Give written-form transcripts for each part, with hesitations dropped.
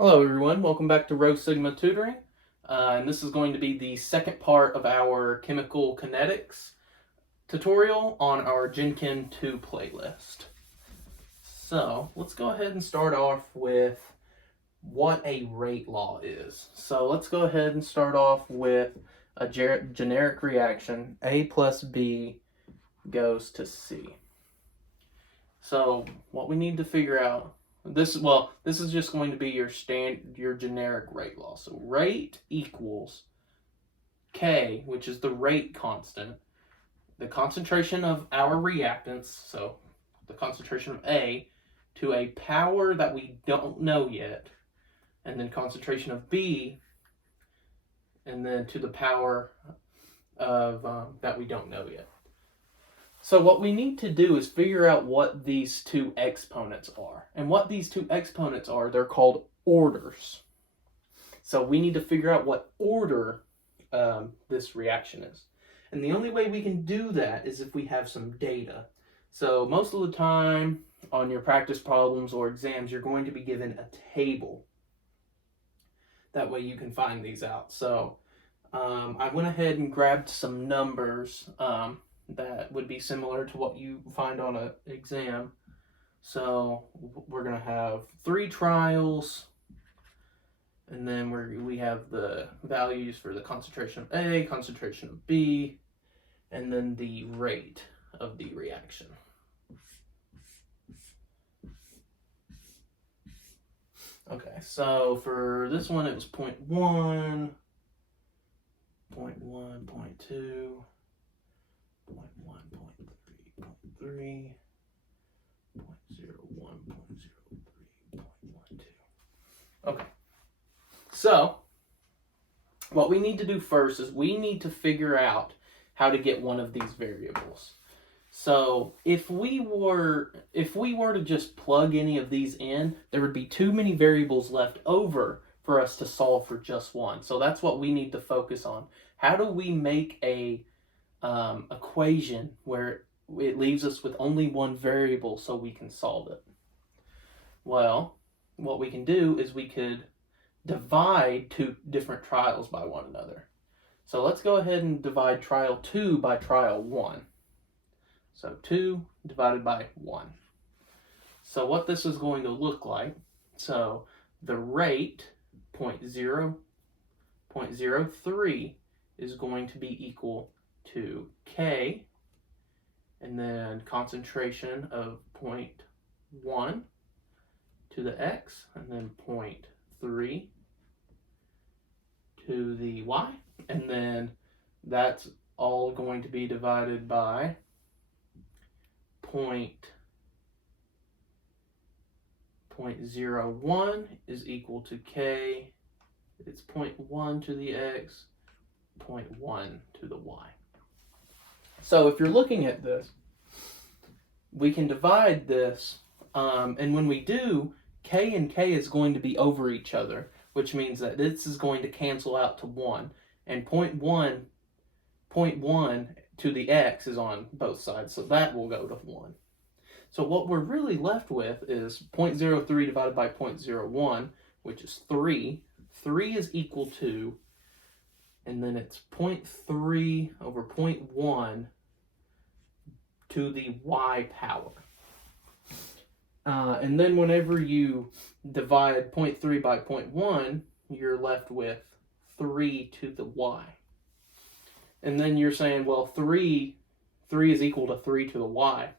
Hello everyone, welcome back to Rho Sigma Tutoring, and this is going to be the second part of our chemical kinetics tutorial on our GenChem 2 playlist. So let's go ahead and start off with what a rate law is. So let's go ahead and start off with a generic reaction. A plus B goes to C. So what we need to figure out, this is just going to be your generic rate law. So rate equals K, which is the rate constant, the concentration of our reactants, so the concentration of A, to a power that we don't know yet, and then concentration of B, and then to the power of that we don't know yet. So what we need to do is figure out what these two exponents are. And what these two exponents are, they're called orders. So we need to figure out what order this reaction is. And the only way we can do that is if we have some data. So most of the time on your practice problems or exams, you're going to be given a table. That way you can find these out. So I went ahead and grabbed some numbers that would be similar to what you find on an exam. So we're going to have 3 trials, and then we have the values for the concentration of A, concentration of B, and then the rate of the reaction. Okay, so for this one it was 0.1, 0.1, 0.2, 0.1, 0.3, 0.3, 0.01, 0.03, 0.12. Okay. So, what we need to do first is we need to figure out how to get one of these variables. So, if we were to just plug any of these in, there would be too many variables left over for us to solve for just one. So that's what we need to focus on. How do we make a equation where it leaves us with only one variable so we can solve it? Well, what we can do is we could divide 2 different trials by one another. So let's go ahead and divide trial 2 by trial 1. So 2 divided by 1. So what this is going to look like, so the rate 0.03 is going to be equal to K, and then concentration of 0.1 to the X, and then 0.3 to the Y, and then that's all going to be divided by 0.01 is equal to K, it's 0.1 to the X, 0.1 to the Y. So if you're looking at this, we can divide this, and when we do, K and K is going to be over each other, which means that this is going to cancel out to 1, and 0.1 to the X is on both sides, so that will go to 1. So what we're really left with is 0.03 divided by 0.01, which is 3. 3 is equal to, and then it's 0.3 over 0.1 to the Y power. And then whenever you divide 0.3 by 0.1, you're left with 3 to the Y. And then you're saying, well, 3 is equal to 3 to the Y.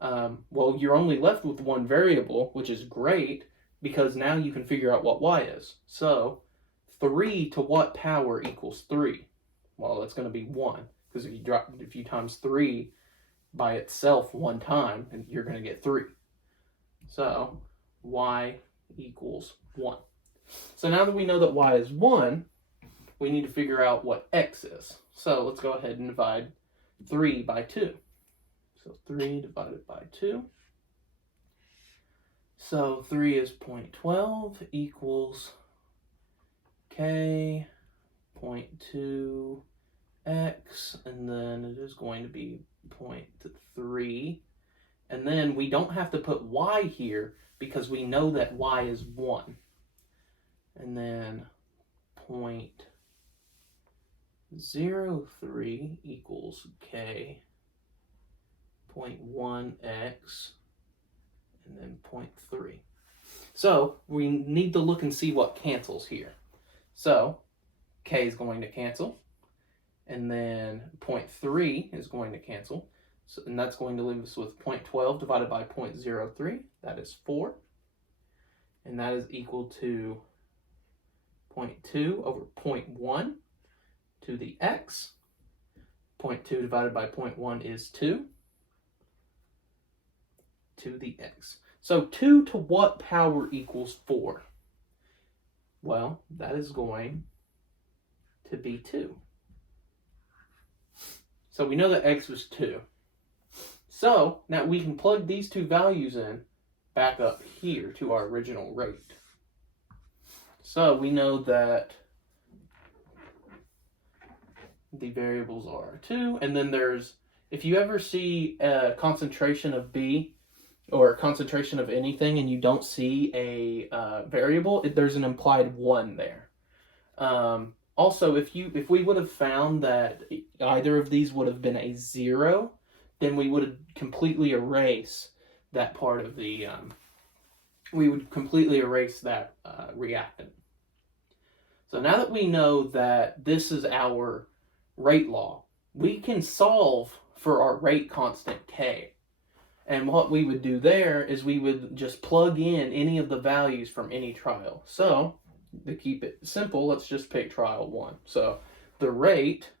Well, you're only left with one variable, which is great, because now you can figure out what Y is. So 3 to what power equals 3? Well, it's going to be 1, because if you times 3 by itself one time, you're going to get 3. So Y equals 1. So now that we know that Y is 1, we need to figure out what X is. So let's go ahead and divide 3 by 2. So 3 divided by 2. So 3 is 0.12 equals K 0.2 X, and then it is going to be 0.3. And then we don't have to put Y here because we know that Y is 1. and then 0.03 equals k, 0.1x, and then 0.3. So we need to look and see what cancels here. So k is going to cancel, and then 0.3 is going to cancel. So, and that's going to leave us with 0.12 divided by 0.03. That is 4. And that is equal to 0.2 over 0.1 to the x. 0.2 divided by 0.1 is 2 to the x. So 2 to what power equals 4? Well, that is going to be 2. So we know that x was 2. So now we can plug these two values in back up here to our original rate. So we know that the variables are 2, and then there's, if you ever see a concentration of B or a concentration of anything and you don't see a variable, there's an implied 1 there. Also, if we would have found that either of these would have been a 0, then we would completely erase that part of the, we would completely erase that reactant. So now that we know that this is our rate law, we can solve for our rate constant k. And what we would do there is we would just plug in any of the values from any trial. So to keep it simple, let's just pick trial 1. So the rate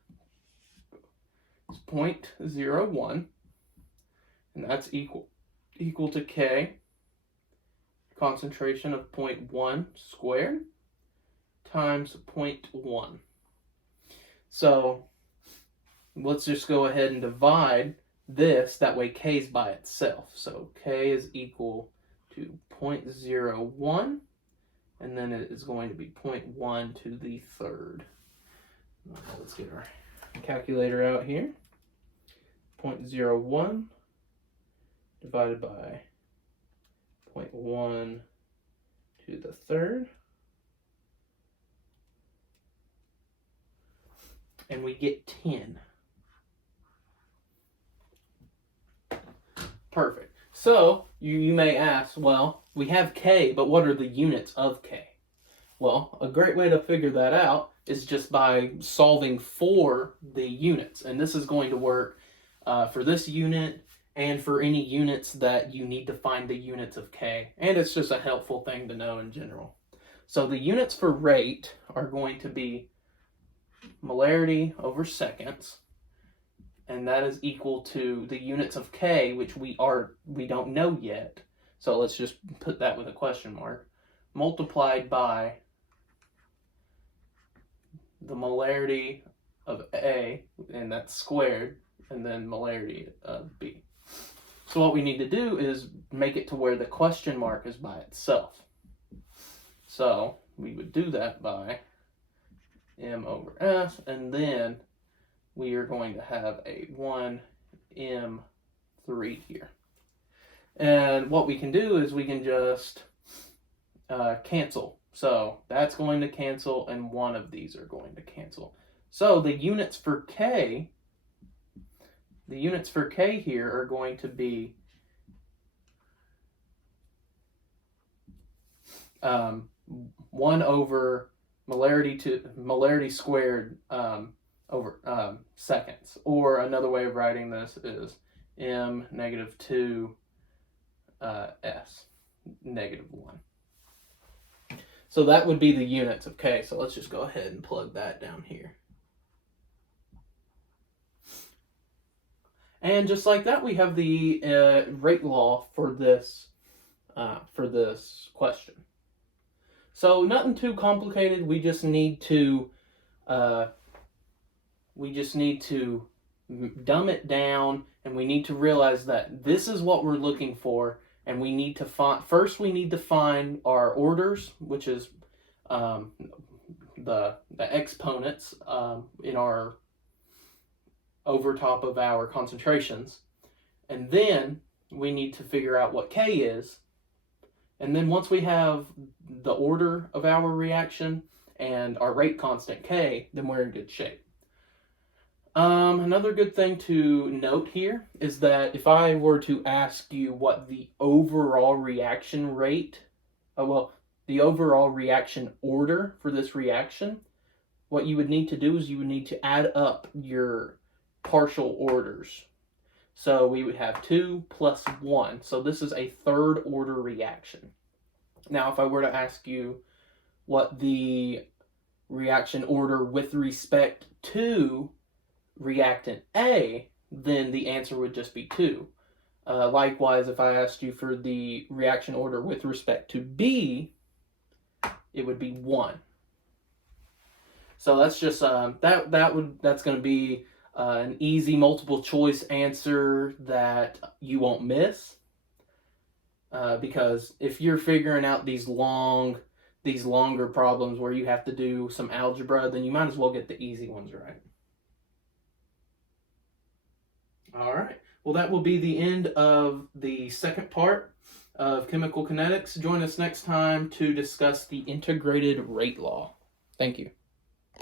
is 0.01, and that's equal to k, concentration of 0.1 squared, times 0.1. So let's just go ahead and divide this, that way k is by itself. So k is equal to 0.01, and then it is going to be 0.1 to the third. Let's get our calculator out here. 0.01 divided by 0.1 to the third. And we get 10. Perfect. So you may ask, well, we have k, but what are the units of k? Well, a great way to figure that out is just by solving for the units. And this is going to work for this unit and for any units that you need to find the units of k. And it's just a helpful thing to know in general. So the units for rate are going to be molarity over seconds, and that is equal to the units of k, which we don't know yet. So let's just put that with a question mark, multiplied by the molarity of A, and that's squared, and then molarity of B. So what we need to do is make it to where the question mark is by itself. So we would do that by m over s, and then we are going to have a 1m3 here. And what we can do is we can just cancel. So that's going to cancel, and one of these are going to cancel. So the units for k here are going to be 1 over molarity squared over seconds. Or another way of writing this is m negative 2 s negative 1. So that would be the units of k. So let's just go ahead and plug that down here. And just like that, we have the rate law for this question. So nothing too complicated. We just need to dumb it down, and we need to realize that this is what we're looking for, and we need to find our orders, which is the exponents in our over top of our concentrations, and then we need to figure out what k is, And then once we have the order of our reaction and our rate constant K, then we're in good shape. Another good thing to note here is that if I were to ask you what the overall reaction rate, the overall reaction order for this reaction, what you would need to do is you would need to add up your partial orders. So we would have 2 plus 1. So this is a third order reaction. Now, if I were to ask you what the reaction order with respect to reactant A, then the answer would just be 2. Likewise, if I asked you for the reaction order with respect to B, it would be 1. So that's just that's going to be an easy multiple choice answer that you won't miss. Because if you're figuring out these longer problems where you have to do some algebra, then you might as well get the easy ones right. All right. Well, that will be the end of the second part of chemical kinetics. Join us next time to discuss the integrated rate law. Thank you.